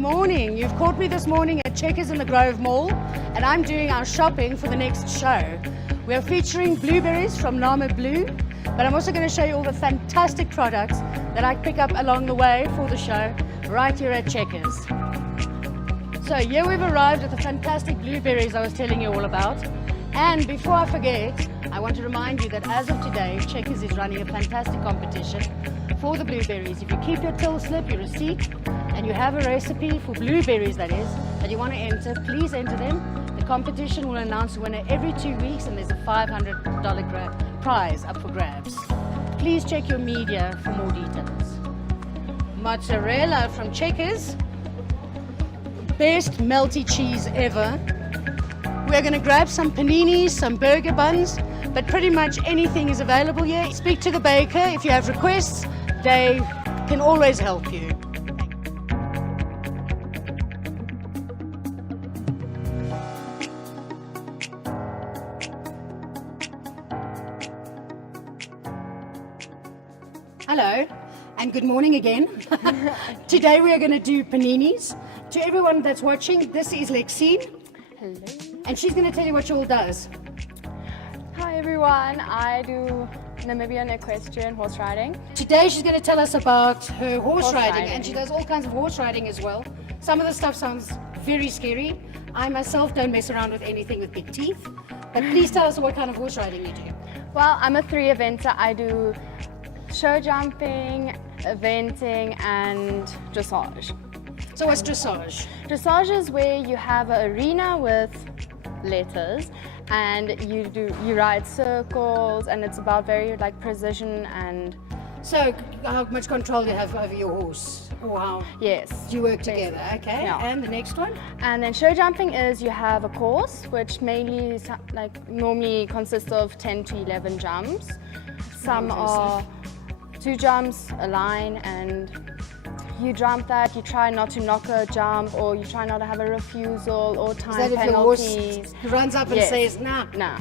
morning. You've caught me this morning at Checkers in the Grove Mall, and I'm doing our shopping for the next show. We are featuring blueberries from Namibia Blue, but I'm also going to show you all the fantastic products that I pick up along the way for the show right here at Checkers. So here we've arrived at the fantastic blueberries I was telling you all about. And before I forget, I want to remind you that as of today, Checkers is running a fantastic competition for the blueberries. If you keep your till slip, your receipt, and you have a recipe for blueberries, that is, that you want to enter, please enter them. The competition will announce the winner every 2 weeks, and there's a $500 prize up for grabs. Please check your media for more details. Mozzarella from Checkers. Best melty cheese ever. We're going to grab some paninis, some burger buns, but pretty much anything is available here. Speak to the baker if you have requests. They can always help you. Hello and good morning again. Today we are going to do paninis. To everyone that's watching, this is Lexine. Hello. And she's going to tell you what she all does. Hi everyone, I do Namibian Equestrian horse riding. Today she's going to tell us about her horse riding, riding, and she does all kinds of horse riding as well. Some of the stuff sounds very scary. I myself don't mess around with anything with big teeth, but please tell us what kind of horse riding you do. Well, I'm a 3-eventer. I do show jumping, eventing and dressage. So what's dressage? Dressage is where you have an arena with letters and you ride circles, and it's about very like precision. And so how much control do you have over your horse, or how yes, do you work together? Okay, yeah. And the next one? And then show jumping is you have a course which mainly normally consists of 10 to 11 jumps. Some are 2 jumps, a line, and you jump that, you try not to knock a jump, or you try not to have a refusal or time penalties. Is that penalties. If your horse runs up and Yes. says, nah. Nah.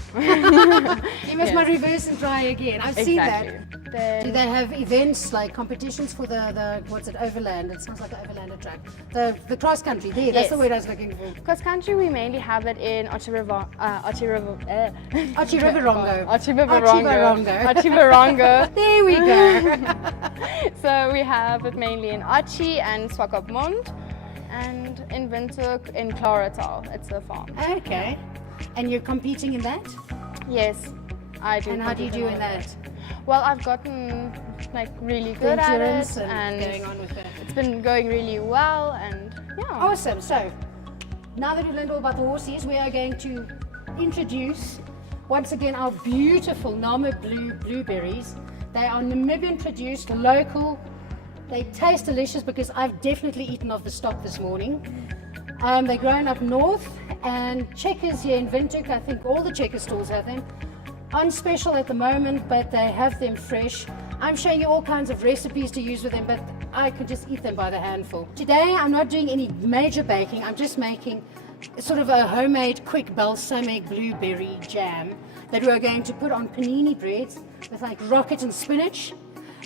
You must not reverse and try again. I've seen that. Then Do they have events like competitions for the what's it, overland? It sounds like an overlander track. The cross country, there, that's Yes. the word I was looking for. cross country, we mainly have it in Ochivivarongo. Ochivivarongo. There we go. So we have it mainly in Ochi and Swakopmund, and in Windhoek in Claratal. It's a farm. Okay. And you're competing in that? Yes, I do. And how do you do in that? Well, I've gotten like really The good at endurance it, and going on with it. it's been going really well, and yeah. Awesome. So now that we've learned all about the horses, we are going to introduce once again our beautiful Namibia Blue blueberries. They are Namibian produced, local. They taste delicious because I've definitely eaten off the stock this morning. They're grown up north, and Checkers here in Windhoek, I think all the Checkers stores have them. On special at the moment, but they have them fresh. I'm showing you all kinds of recipes to use with them, but I could just eat them by the handful. Today I'm not doing any major baking, I'm just making sort of a homemade quick balsamic blueberry jam that we're going to put on panini breads with like rocket and spinach.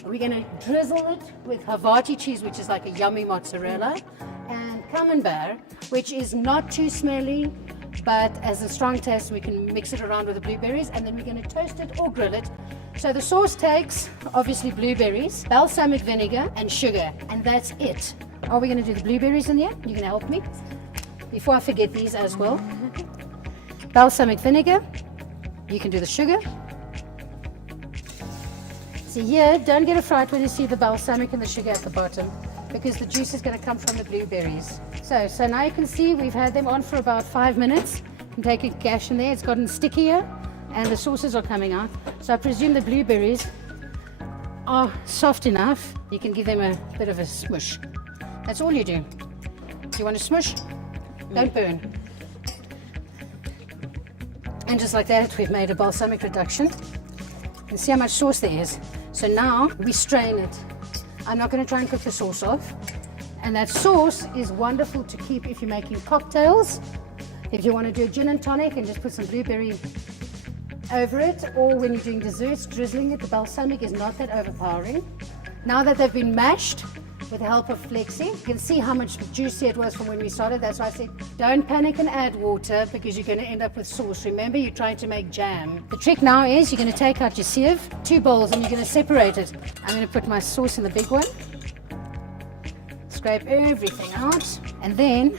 We're going to drizzle it with Havarti cheese, which is like a yummy mozzarella, and camembert, which is not too smelly, but as a strong taste we can mix it around with the blueberries, and then we're going to toast it or grill it. So the sauce takes obviously blueberries, balsamic vinegar and sugar, and that's it. Are we going to do the blueberries in here? You can help me before I forget these as well. Balsamic vinegar, you can do the sugar. See here, don't get a fright when you see the balsamic and the sugar at the bottom, because the juice is going to come from the blueberries. So now you can see we've had them on for about 5 minutes. You can take a gash in there, it's gotten stickier and the sauces are coming out. So I presume the blueberries are soft enough. You can give them a bit of a smush. That's all you do. You want to smush? Don't burn. And just like that, we've made a balsamic reduction. You can see how much sauce there is. So now we strain it. I'm not going to try and cook the sauce off. And that sauce is wonderful to keep if you're making cocktails. If you want to do a gin and tonic and just put some blueberry over it, or when you're doing desserts, drizzling it, the balsamic is not that overpowering. Now that they've been mashed, with the help of Lexine. You can see how much juicier it was from when we started. That's why I said don't panic and add water, because you're going to end up with sauce. Remember, you're trying to make jam. The trick now is you're going to take out your sieve, 2 bowls, and you're going to separate it. I'm going to put my sauce in the big one, scrape everything out, and then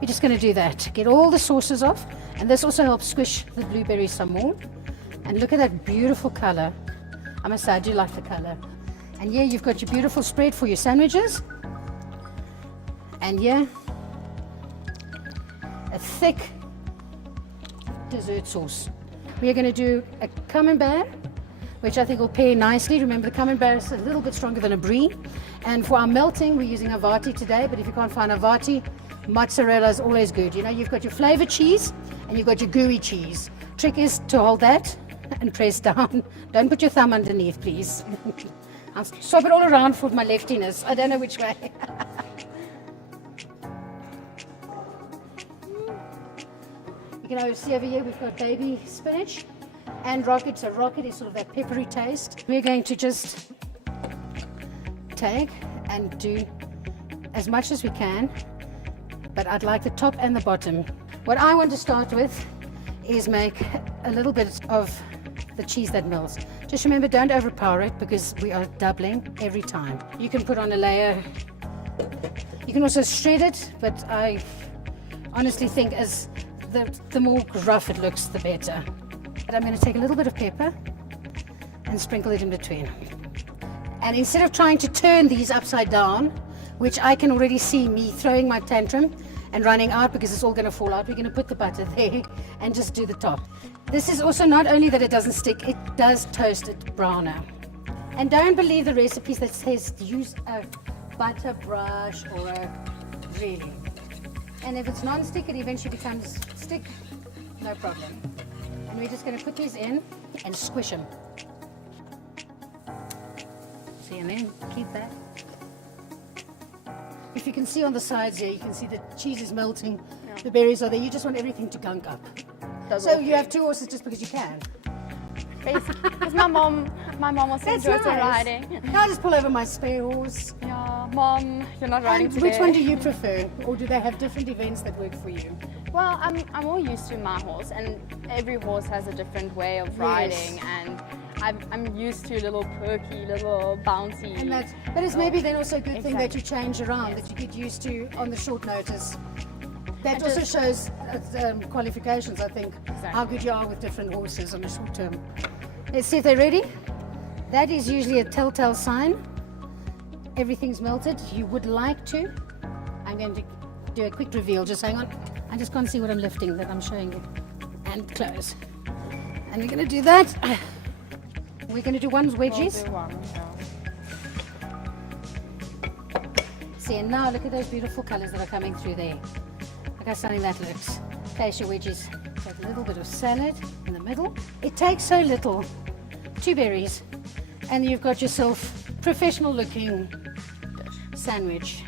we're just going to do that. Get all the sauces off, and this also helps squish the blueberries some more. And look at that beautiful color. I must say, I do like the color. And here you've got your beautiful spread for your sandwiches. And here, a thick dessert sauce. We are going to do a camembert, which I think will pair nicely. Remember, the camembert is a little bit stronger than a brie. And for our melting, we're using Avati today, but if you can't find Avati, mozzarella is always good. You know, you've got your flavored cheese and you've got your gooey cheese. Trick is to hold that and press down. Don't put your thumb underneath, please. I'll swap it all around for my leftiness. I don't know which way. You can see over here we've got baby spinach and rocket. So rocket is sort of that peppery taste. We're going to just take and do as much as we can, but I'd like the top and the bottom. What I want to start with is make a little bit of the cheese that melts. Just remember, don't overpower it, because we are doubling every time. You can put on a layer. You can also shred it, but I honestly think as the more rough it looks, the better. But I'm going to take a little bit of pepper and sprinkle it in between. And instead of trying to turn these upside down, which I can already see me throwing my tantrum and running out because it's all going to fall out, we're going to put the butter there and just do the top. This is also not only that it doesn't stick, it does toast it browner. And don't believe the recipes that says use a butter brush or a really. And if it's non-stick, it eventually becomes stick, no problem. And we're just going to put these in and squish them. See, and then keep that. If you can see on the sides here, you can see the cheese is melting, the berries are there. You just want everything to gunk up. So you have 2 horses just because you can. Basically, because my mom also enjoys the riding. I'll just pull over my spare horse. Yeah, Mom, you're not riding And today. which one do you prefer, or do they have different events that work for you? Well, I'm more used to my horse, and every horse has a different way of riding, and I'm used to little perky, little bouncy. And that's, but it's maybe then also a good thing that Exactly. you change around, Yes. that you get used to on the short notice. That And also just- shows qualifications, I think, Exactly. how good you are with different horses on the short term. Let's see if they're ready. That is usually a telltale sign. Everything's melted. You would like to. I'm going to do a quick reveal. Just hang on. I just can't see what I'm lifting that I'm showing you. And close. And we're going to do that. We're going to do one's wedges. We'll do one, yeah. See, and now look at those beautiful colors that are coming through there. Look how stunning that looks. Place your wedges. Take a little bit of salad in the middle. It takes so little. 2 berries. And you've got yourself professional looking sandwich.